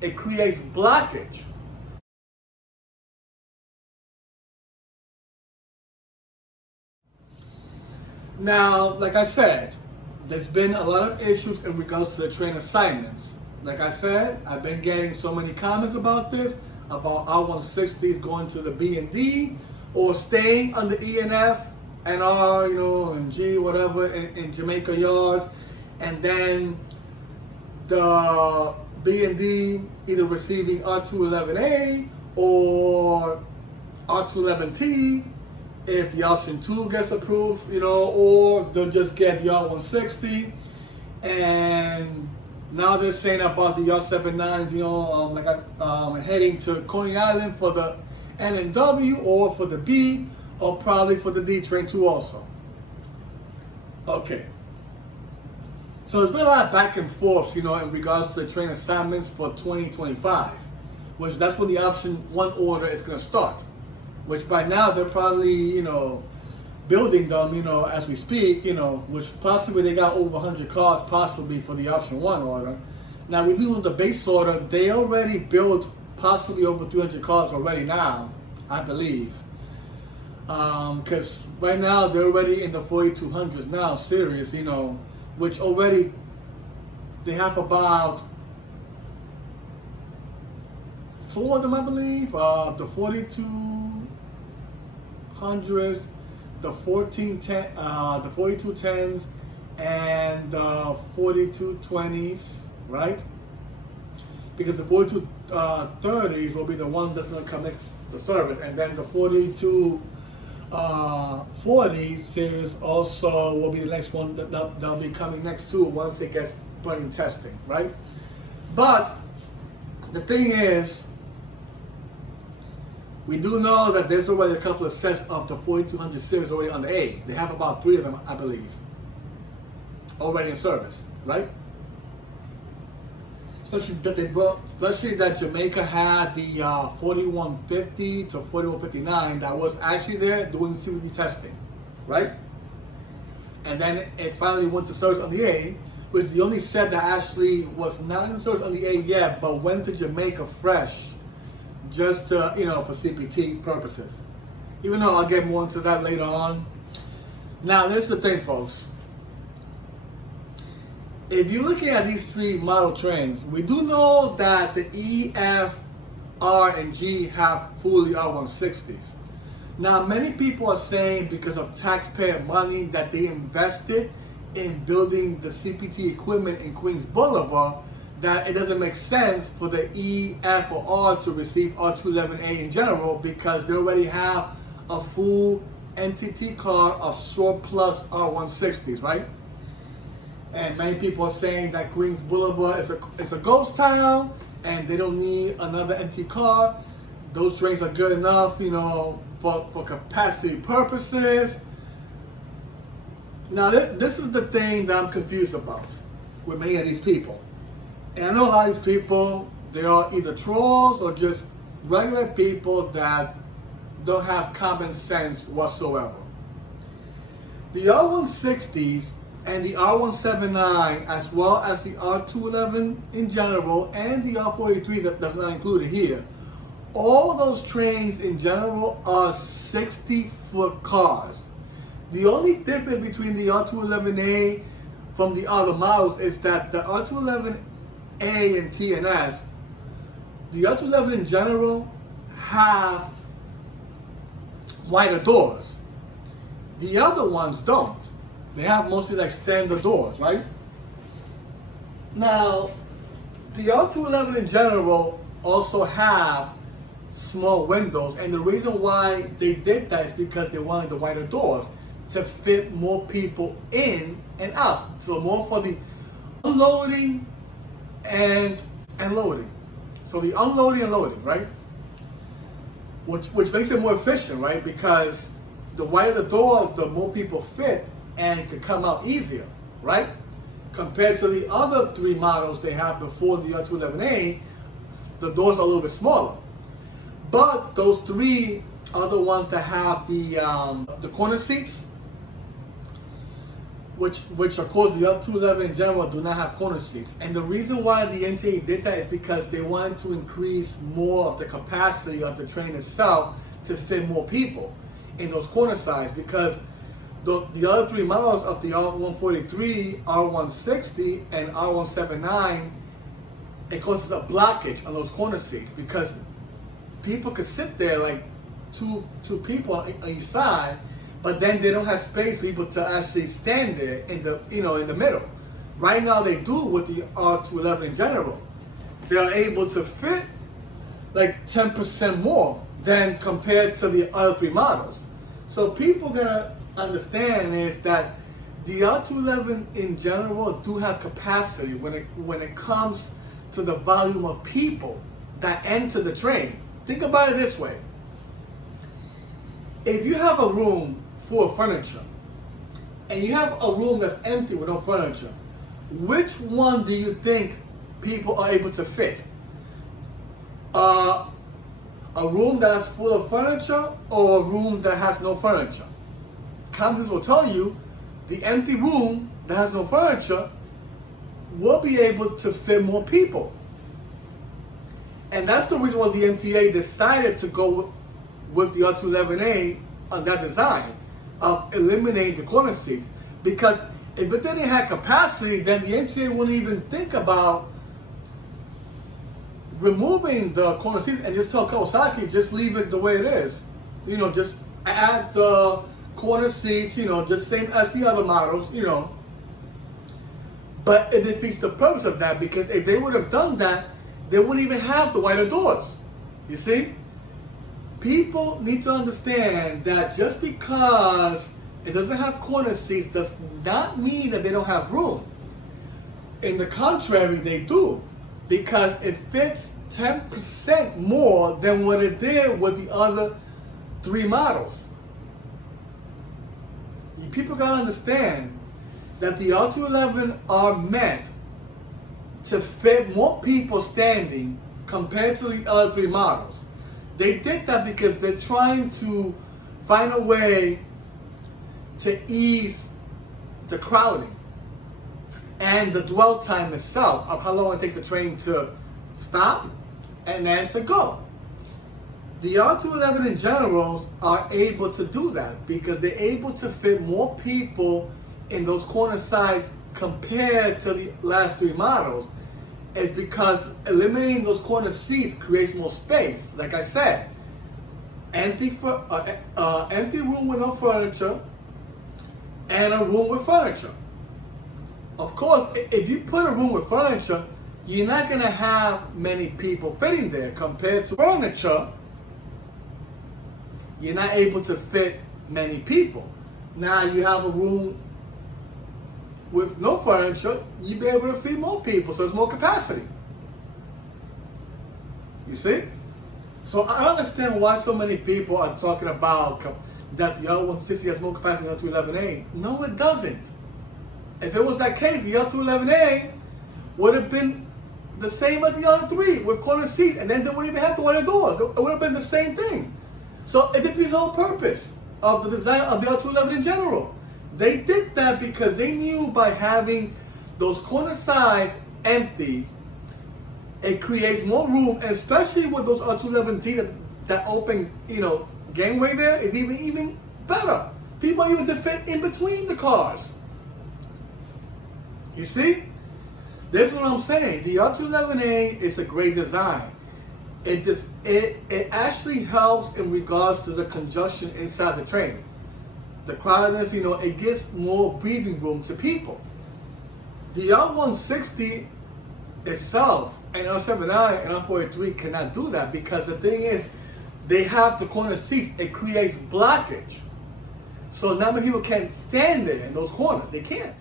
it creates blockage. Now, like I said, there's been a lot of issues in regards to the train assignments. Like I said, I've been getting so many comments about this, about R160s going to the B and D, or staying on the E and F and R, and G, whatever, in Jamaica yards, and then the B and D either receiving R211A or R211T if the option 2 gets approved, or they'll just get the R160. And now they're saying about the R179s, heading to Coney Island for the N and W, or for the B, or probably for the D train too also. Okay. So there's been a lot of back and forth, in regards to the train assignments for 2025, which that's when the option 1 order is going to start. Which by now they're probably, building them, as we speak, which possibly they got over 100 cars possibly for the option 1 order. Now we do the base order, they already built possibly over 300 cars already now, I believe. Because right now they're already in the 4200s now, series, which already they have about 4 of them, I believe, the 4200s, the 4210s, and the 4220s, right? Because the 4230s will be the one that's going to come next to service, and then the 4240 series also will be the next one that'll be coming next to once it gets running testing, right? But the thing is, we do know that there's already a couple of sets of the 4200 series already on the A. They have about 3 of them, I believe, already in service, right? Especially that Jamaica had the 4150 to 4159 that was actually there doing CVT testing, right? And then it finally went to service on the A, which is the only set that actually was not in service on the A yet, but went to Jamaica fresh, just to, for CPT purposes. Even though I'll get more into that later on. Now, this is the thing, folks. If you're looking at these 3 model trains, we do know that the E, F, R, and G have fully R160s. Now, many people are saying because of taxpayer money that they invested in building the CPT equipment in Queens Boulevard, that it doesn't make sense for the E, F, or R to receive R211A in general, because they already have a full NTT car of surplus R160s, right? And many people are saying that Queens Boulevard is a ghost town and they don't need another empty car. Those trains are good enough, for capacity purposes. Now, this is the thing that I'm confused about with many of these people. And I know a lot of these people, they are either trolls or just regular people that don't have common sense whatsoever. The R160s and the R179, as well as the R211 in general, and the R43 that's not included here, all those trains in general are 60-foot cars. The only difference between the R211A from the other models is that the R211A and T and S, the R211 in general have wider doors. The other ones don't. They have mostly like standard doors, right? Now, the R211 in general also have small windows, and the reason why they did that is because they wanted the wider doors to fit more people in and out. So more for the unloading and loading. So the unloading and loading, right? Which makes it more efficient, right? Because the wider the door, the more people fit and can come out easier, right? Compared to the other 3 models they have before the R211A, the doors are a little bit smaller. But those 3 are the ones that have the corner seats. which of course the R211 in general do not have corner seats. And the reason why the NTA did that is because they wanted to increase more of the capacity of the train itself to fit more people in those corner sides, because the other three models of the R143, R160, and R179, it causes a blockage on those corner seats because people could sit there like two people on each side, but then they don't have space for people to actually stand there in the in the middle. Right now they do with the R211 in general. They're able to fit like 10% more than compared to the other three models. So people gonna understand is that the R211 in general do have capacity when it comes to the volume of people that enter the train. Think about it this way. If you have a room full of furniture and you have a room that's empty with no furniture, which one do you think people are able to fit? A room that's full of furniture or a room that has no furniture? Companies will tell you the empty room that has no furniture will be able to fit more people. And that's the reason why the MTA decided to go with the R211A on that design of eliminating the corner seats. Because if it didn't have capacity, then the MTA wouldn't even think about removing the corner seats and just tell Kawasaki, just leave it the way it is. Just add the corner seats, just same as the other models, But it defeats the purpose of that, because if they would have done that, they wouldn't even have the wider doors. You see? People need to understand that just because it doesn't have corner seats does not mean that they don't have room. In the contrary, they do, because it fits 10% more than what it did with the other three models. People gotta understand that the R211 are meant to fit more people standing compared to the other three models. They did that because they're trying to find a way to ease the crowding and the dwell time itself of how long it takes the train to stop and then to go. The R211 in general are able to do that because they're able to fit more people in those corner sides compared to the last three models. It's because eliminating those corner seats creates more space. Like I said, empty room with no furniture and a room with furniture. Of course, if you put a room with furniture, you're not going to have many people fitting there. Compared to furniture, you're not able to fit many people. Now you have a room with no furniture, you'll be able to fit more people, so it's more capacity. You see? So I understand why so many people are talking about that the R160 has more capacity than the R211A. No, it doesn't. If it was that case, the R211A would have been the same as the other three with corner seats, and then they wouldn't even have the wider doors. It would have been the same thing. So it defeats the whole purpose of the design of the R211 in general. They did that because they knew by having those corner sides empty, it creates more room, especially with those R211T that open, gangway there is even better. People are able to fit in between the cars. You see? This is what I'm saying. The R211A is a great design. It actually helps in regards to the congestion inside the train. The crowdedness, it gives more breathing room to people. The R160 itself and R179 and R143 cannot do that because the thing is, they have the corner seats. It creates blockage. So not many people can stand there in those corners. They can't.